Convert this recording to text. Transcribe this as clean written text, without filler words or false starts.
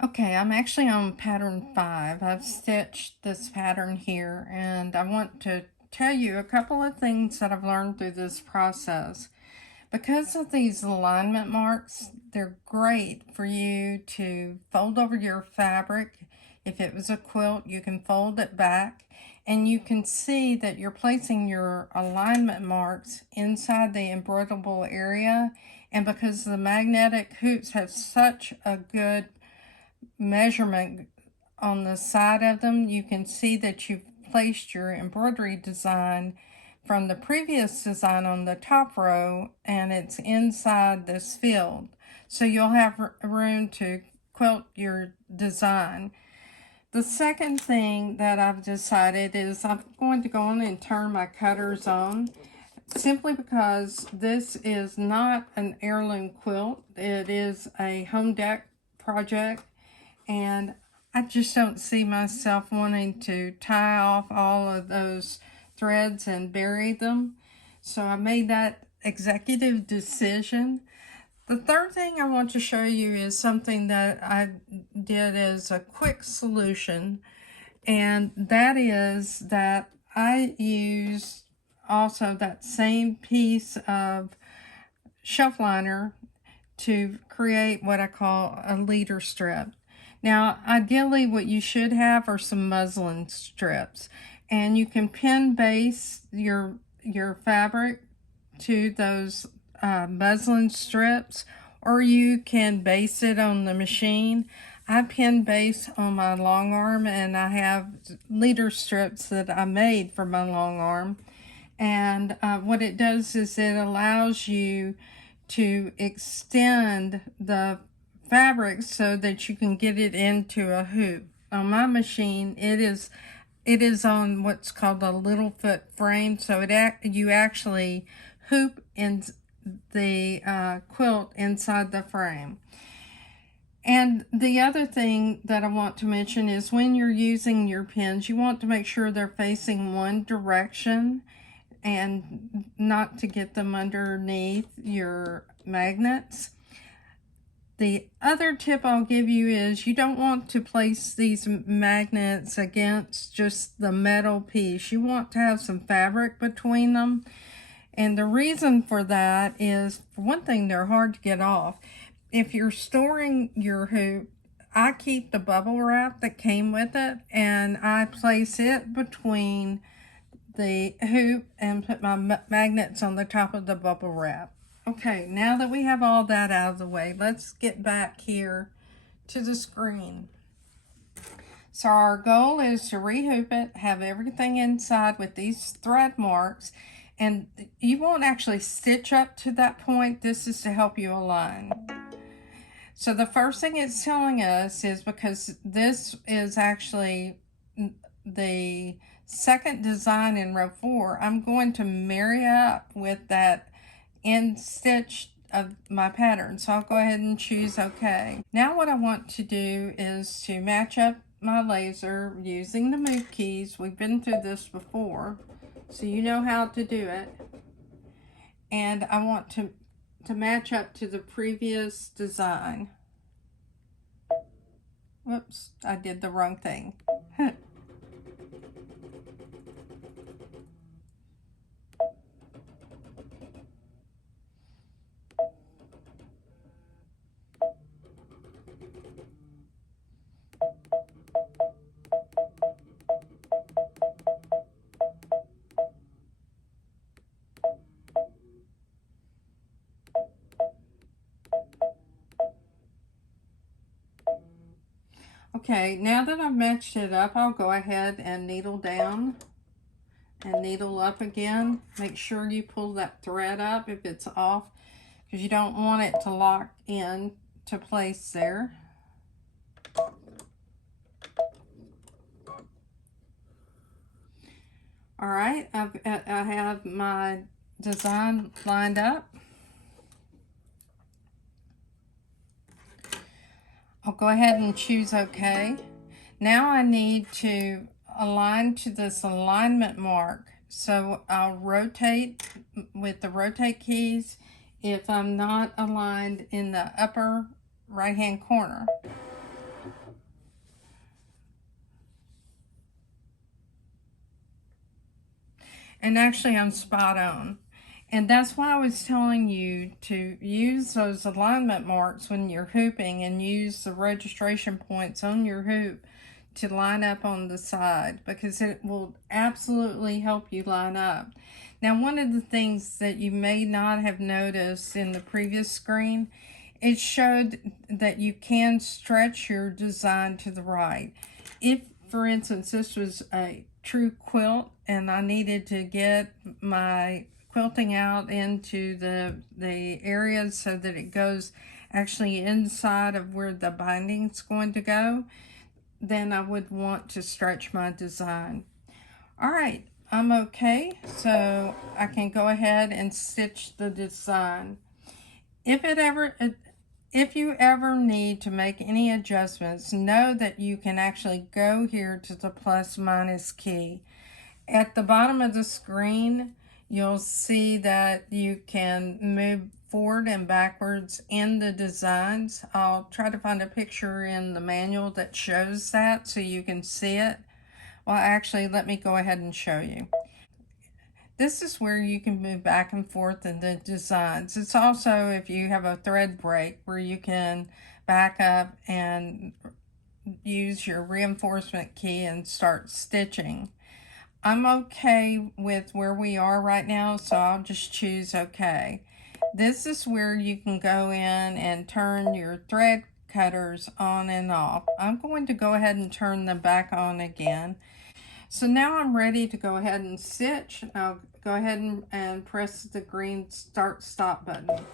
Okay, I'm actually on pattern 5. I've stitched this pattern here, and I want to tell you a couple of things that I've learned through this process. Because of these alignment marks, they're great for you to fold over your fabric. If it was a quilt, you can fold it back, and you can see that you're placing your alignment marks inside the embroiderable area. And because the magnetic hoops have such a good measurement on the side of them, you can see that you've placed your embroidery design from the previous design on the top row, and it's inside this field. So you'll have room to quilt your design. The second thing that I've decided is I'm going to go on and turn my cutters on, simply because this is not an heirloom quilt. It is a home deck project, and I just don't see myself wanting to tie off all of those threads and bury them. So I made that executive decision. The third thing I want to show you is something that I did as a quick solution, and that is that I used also that same piece of shelf liner to create what I call a leader strip. Now, ideally, what you should have are some muslin strips, and you can pin base your fabric to those muslin strips, or you can base it on the machine. I pin base on my long arm, and I have leader strips that I made for my long arm. And what it does is it allows you to extend the fabric so that you can get it into a hoop. On my machine, it is on what's called a little foot frame, so you actually hoop in the quilt inside the frame. And the other thing that I want to mention is when you're using your pins, you want to make sure they're facing one direction and not to get them underneath your magnets. The other tip I'll give you is you don't want to place these magnets against just the metal piece. You want to have some fabric between them. And the reason for that is, for one thing, they're hard to get off. If you're storing your hoop, I keep the bubble wrap that came with it, and I place it between the hoop and put my magnets on the top of the bubble wrap. Okay, now that we have all that out of the way, let's get back here to the screen. So our goal is to rehoop it, have everything inside with these thread marks, and you won't actually stitch up to that point. This is to help you align. So the first thing it's telling us is, because this is actually the second design in row 4, I'm going to marry up with that end stitch of my pattern. So I'll go ahead and choose OK. Now what I want to do is to match up my laser using the move keys. We've been through this before, so you know how to do it. And I want to match up to the previous design. Whoops, I did the wrong thing. Okay, now that I've matched it up, I'll go ahead and needle down and needle up again. Make sure you pull that thread up if it's off, because you don't want it to lock in to place there. All right, I have my design lined up. I'll go ahead and choose OK. Now I need to align to this alignment mark. So I'll rotate with the rotate keys if I'm not aligned in the upper right hand corner. And actually, I'm spot on. And that's why I was telling you to use those alignment marks when you're hooping and use the registration points on your hoop to line up on the side, because it will absolutely help you line up. Now, one of the things that you may not have noticed in the previous screen, it showed that you can stretch your design to the right. If, for instance, this was a true quilt and I needed to get my quilting out into the areas so that it goes actually inside of where the binding's going to go, then I would want to stretch my design. All right, I'm okay, so I can go ahead and stitch the design. If it ever if you ever need to make any adjustments, know that you can actually go here to the plus minus key. At the bottom of the screen, you'll see that you can move forward and backwards in the designs. I'll try to find a picture in the manual that shows that so you can see it. Well, actually, let me go ahead and show you. This is where you can move back and forth in the designs. It's also, if you have a thread break, where you can back up and use your reinforcement key and start stitching. I'm okay with where we are right now, so I'll just choose okay. This is where you can go in and turn your thread cutters on and off. I'm going to go ahead and turn them back on again. So now I'm ready to go ahead and stitch. I'll go ahead and press the green start stop button.